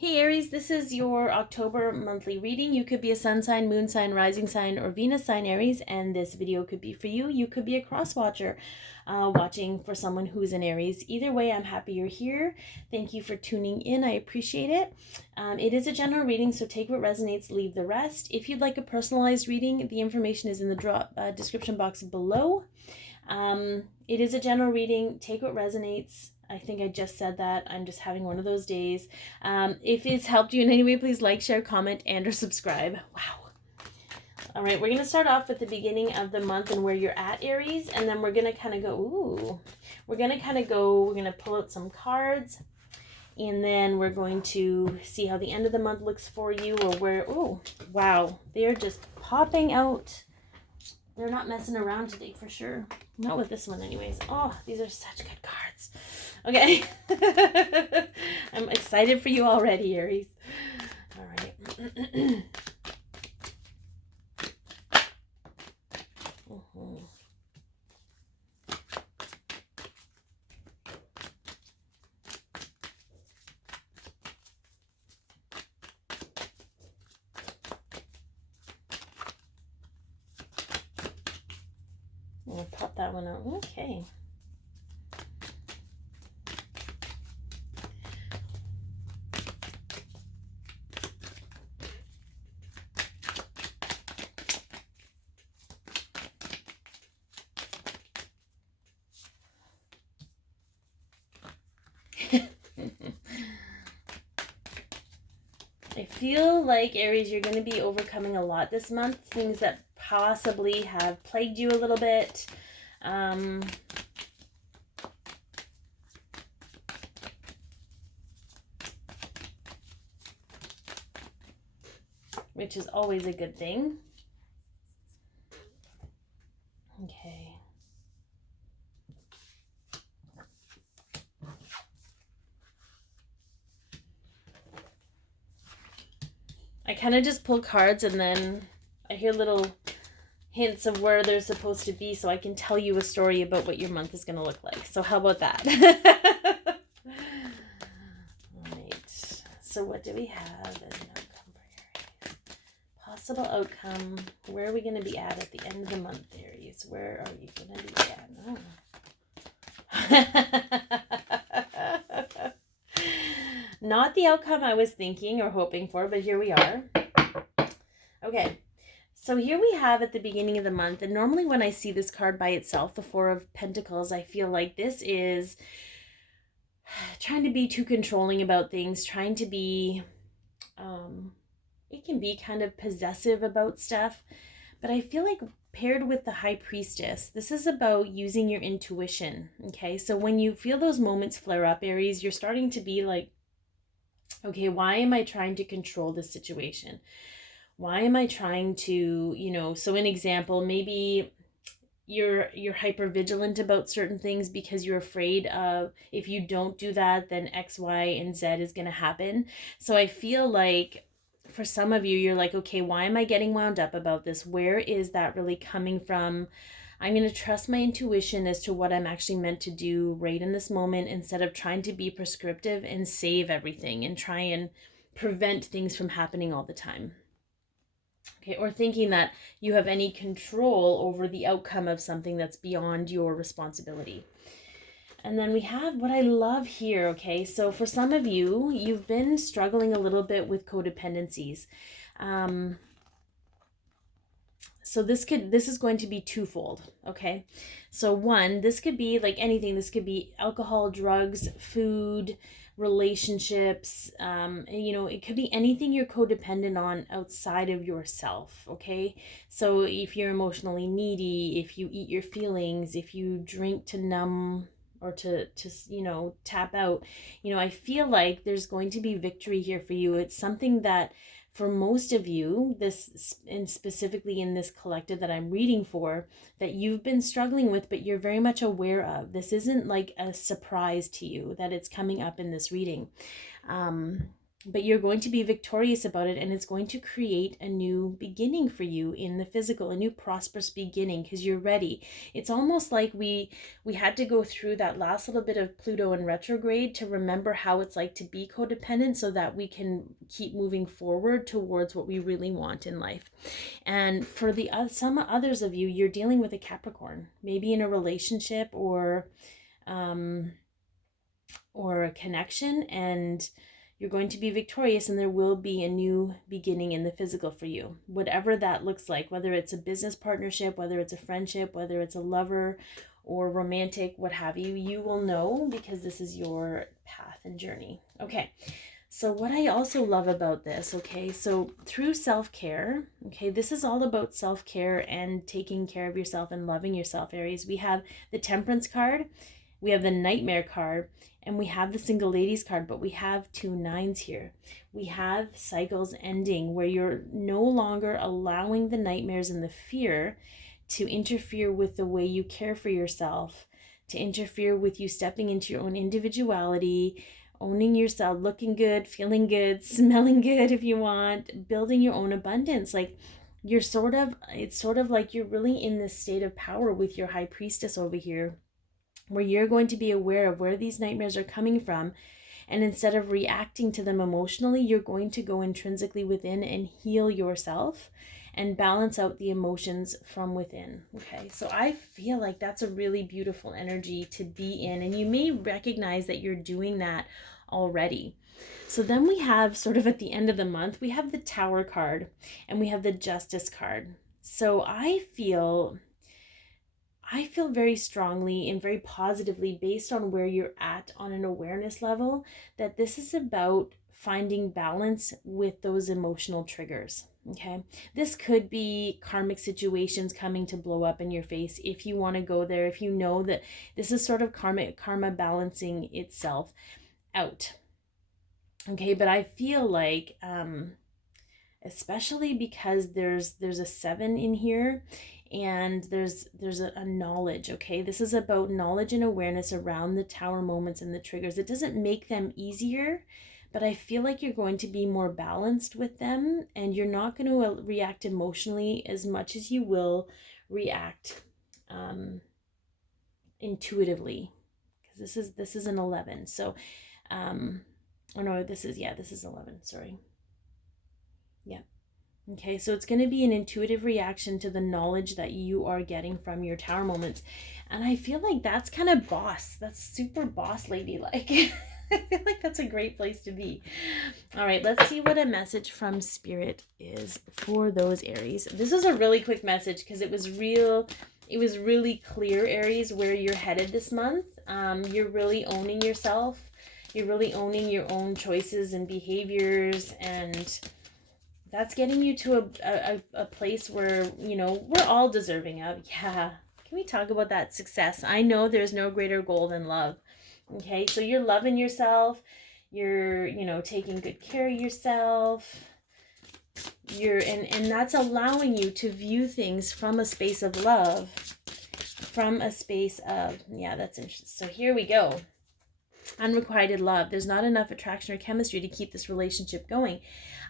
Hey Aries, this is your October monthly reading. You could be a sun sign, moon sign, rising sign, or Venus sign Aries, and this video could be for you. You could be a cross watcher watching for someone who's an Aries. Either way, I'm happy you're here. Thank you for tuning in. I appreciate it. It is a general reading, so take what resonates, leave the rest. If you'd like a personalized reading, the information is in the description box below. It is a general reading. Take what resonates. I think I just said that. I'm just having one of those days. If it's helped you in any way, please like, share, comment, and or subscribe. Wow. All right, we're going to start off with the beginning of the month and where you're at, Aries. And then we're going to kind of go, we're going to pull out some cards. And then we're going to see how the end of the month looks for you, or where, oh, wow. They're just popping out. They're not messing around today for sure. Not with this one anyways. Oh, these are such good cards. Okay. I'm excited for you already, Aries. All right. I'm going to pop that one out. Okay. I feel like, Aries, you're going to be overcoming a lot this month. Things that possibly have plagued you a little bit. Which is always a good thing. Okay. I kind of just pull cards and then I hear little hints of where they're supposed to be so I can tell you a story about what your month is going to look like. So how about that? All right. So what do we have as an outcome for Aries? Possible outcome. Where are we going to be at the end of the month, Aries? Where are you going to be at? Oh. Not the outcome I was thinking or hoping for, but here we are. Okay, so here we have at the beginning of the month, and normally when I see this card by itself, the Four of Pentacles, I feel like this is trying to be too controlling about things, trying to be, it can be kind of possessive about stuff, but I feel like paired with the High Priestess, this is about using your intuition, okay? So when you feel those moments flare up, Aries, you're starting to be like, okay, why am I trying to control this situation? Why am I trying to, so an example, maybe you're hyper vigilant about certain things because you're afraid of, if you don't do that, then X, Y, and Z is going to happen. So I feel like for some of you, you're like, okay, why am I getting wound up about this? Where is that really coming from? I'm going to trust my intuition as to what I'm actually meant to do right in this moment, instead of trying to be prescriptive and save everything and try and prevent things from happening all the time. Okay, or thinking that you have any control over the outcome of something that's beyond your responsibility. And then we have what I love here, okay? So for some of you, you've been struggling a little bit with codependencies. So this is going to be twofold, okay? So one, this could be like anything. This could be alcohol, drugs, food, relationships. It could be anything you're codependent on outside of yourself, okay? So if you're emotionally needy, if you eat your feelings, if you drink to numb or to tap out, I feel like there's going to be victory here for you. It's something that for most of you, this, and specifically in this collective that I'm reading for, that you've been struggling with, but you're very much aware of. This isn't like a surprise to you that it's coming up in this reading. but you're going to be victorious about it, and it's going to create a new beginning for you in the physical, a new prosperous beginning, because you're ready. It's almost like we had to go through that last little bit of Pluto in retrograde to remember how it's like to be codependent, so that we can keep moving forward towards what we really want in life. And for the some others of you, you're dealing with a Capricorn, maybe in a relationship or a connection, and you're going to be victorious, and there will be a new beginning in the physical for you, whatever that looks like, whether it's a business partnership, whether it's a friendship, whether it's a lover or romantic, what have you. You will know, because this is your path and journey. Okay, so what I also love about this, okay, so through self-care, okay, this is all about self-care and taking care of yourself and loving yourself, Aries. We have the Temperance card, we have the Nightmare card, and we have the Single Ladies card, but we have 2 9s here. We have cycles ending, where you're no longer allowing the nightmares and the fear to interfere with the way you care for yourself, to interfere with you stepping into your own individuality, owning yourself, looking good, feeling good, smelling good if you want, building your own abundance. Like, it's sort of like you're really in this state of power with your High Priestess over here, where you're going to be aware of where these nightmares are coming from. And instead of reacting to them emotionally, you're going to go intrinsically within and heal yourself and balance out the emotions from within. Okay, so I feel like that's a really beautiful energy to be in. And you may recognize that you're doing that already. So then we have, sort of at the end of the month, we have the Tower card and we have the Justice card. So I feel very strongly and very positively, based on where you're at on an awareness level, that this is about finding balance with those emotional triggers. Okay, this could be karmic situations coming to blow up in your face, if you want to go there, if you know that this is sort of karma balancing itself out. Okay, but I feel like especially because there's a 7 in here, and there's a knowledge. Okay, this is about knowledge and awareness around the Tower moments and the triggers. It doesn't make them easier, but I feel like you're going to be more balanced with them, and you're not going to react emotionally as much as you will react intuitively, because this is an 11. So oh no, this is 11, sorry. Yeah. Okay, so it's going to be an intuitive reaction to the knowledge that you are getting from your Tower moments. And I feel like that's kind of boss. That's super boss lady-like. I feel like that's a great place to be. All right, let's see what a message from Spirit is for those Aries. This is a really quick message, because it was really clear, Aries, where you're headed this month. You're really owning yourself. You're really owning your own choices and behaviors, and that's getting you to a place where, you know, we're all deserving of. Yeah. Can we talk about that success? I know there's no greater goal than love. Okay. So you're loving yourself. You're, you know, taking good care of yourself. And that's allowing you to view things from a space of love, from a space of, yeah, that's interesting. So here we go. Unrequited love. There's not enough attraction or chemistry to keep this relationship going.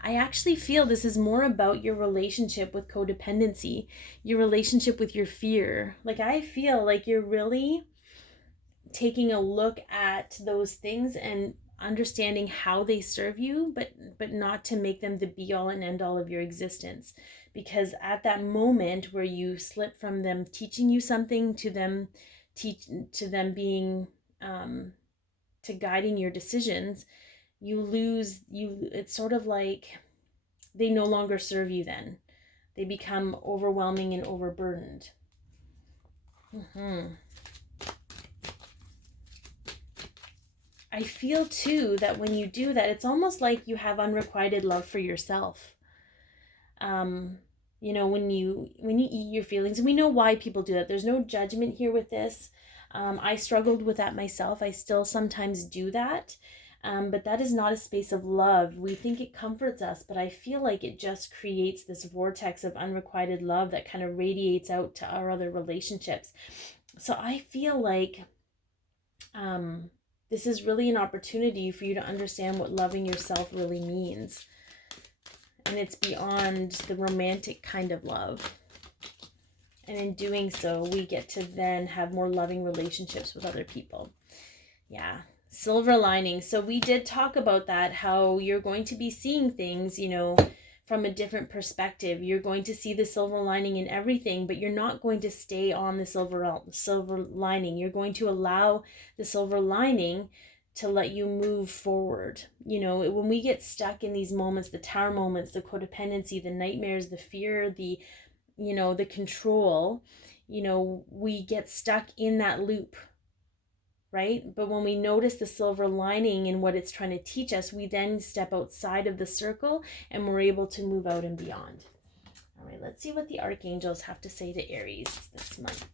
I actually feel this is more about your relationship with codependency, your relationship with your fear. Like, I feel like you're really taking a look at those things and understanding how they serve you, but not to make them the be all and end all of your existence. Because at that moment where you slip from them teaching you something to them being to guiding your decisions, it's sort of like they no longer serve you then. They become overwhelming and overburdened. I feel too that when you do that, it's almost like you have unrequited love for yourself. You know, when you eat your feelings, and we know why people do that. There's no judgment here with this. I struggled with that myself. I still sometimes do that. But that is not a space of love. We think it comforts us, but I feel like it just creates this vortex of unrequited love that kind of radiates out to our other relationships. So I feel like this is really an opportunity for you to understand what loving yourself really means. And it's beyond the romantic kind of love. And in doing so, we get to then have more loving relationships with other people. Yeah. Silver lining. So we did talk about that, how you're going to be seeing things, you know, from a different perspective. You're going to see the silver lining in everything, but you're not going to stay on the silver lining. You're going to allow the silver lining to let you move forward. You know, when we get stuck in these moments, the tower moments, the codependency, the nightmares, the fear, the, you know, the control, you know, we get stuck in that loop, right? But when we notice the silver lining and what it's trying to teach us, we then step outside of the circle and we're able to move out and beyond. All right, let's see what the archangels have to say to Aries this month.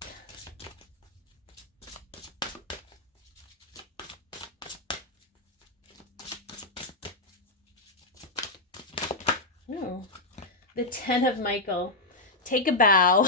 Oh, the 10 of Michael. Take a bow.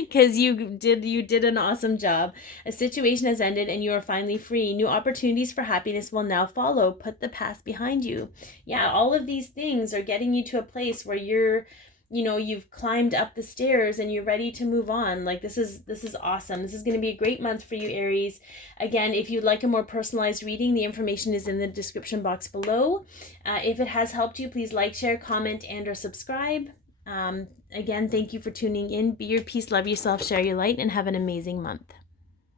Because you did an awesome job. A situation has ended and you are finally free. New opportunities for happiness will now follow. Put the past behind you. Yeah, all of these things are getting you to a place where you're, you know, you've climbed up the stairs and you're ready to move on. Like, this is awesome. This is going to be a great month for you, Aries. Again, if you'd like a more personalized reading, the information is in the description box below. If it has helped you, please like, share, comment, and or subscribe. Again, thank you for tuning in. Be your peace, love yourself, share your light, and have an amazing month.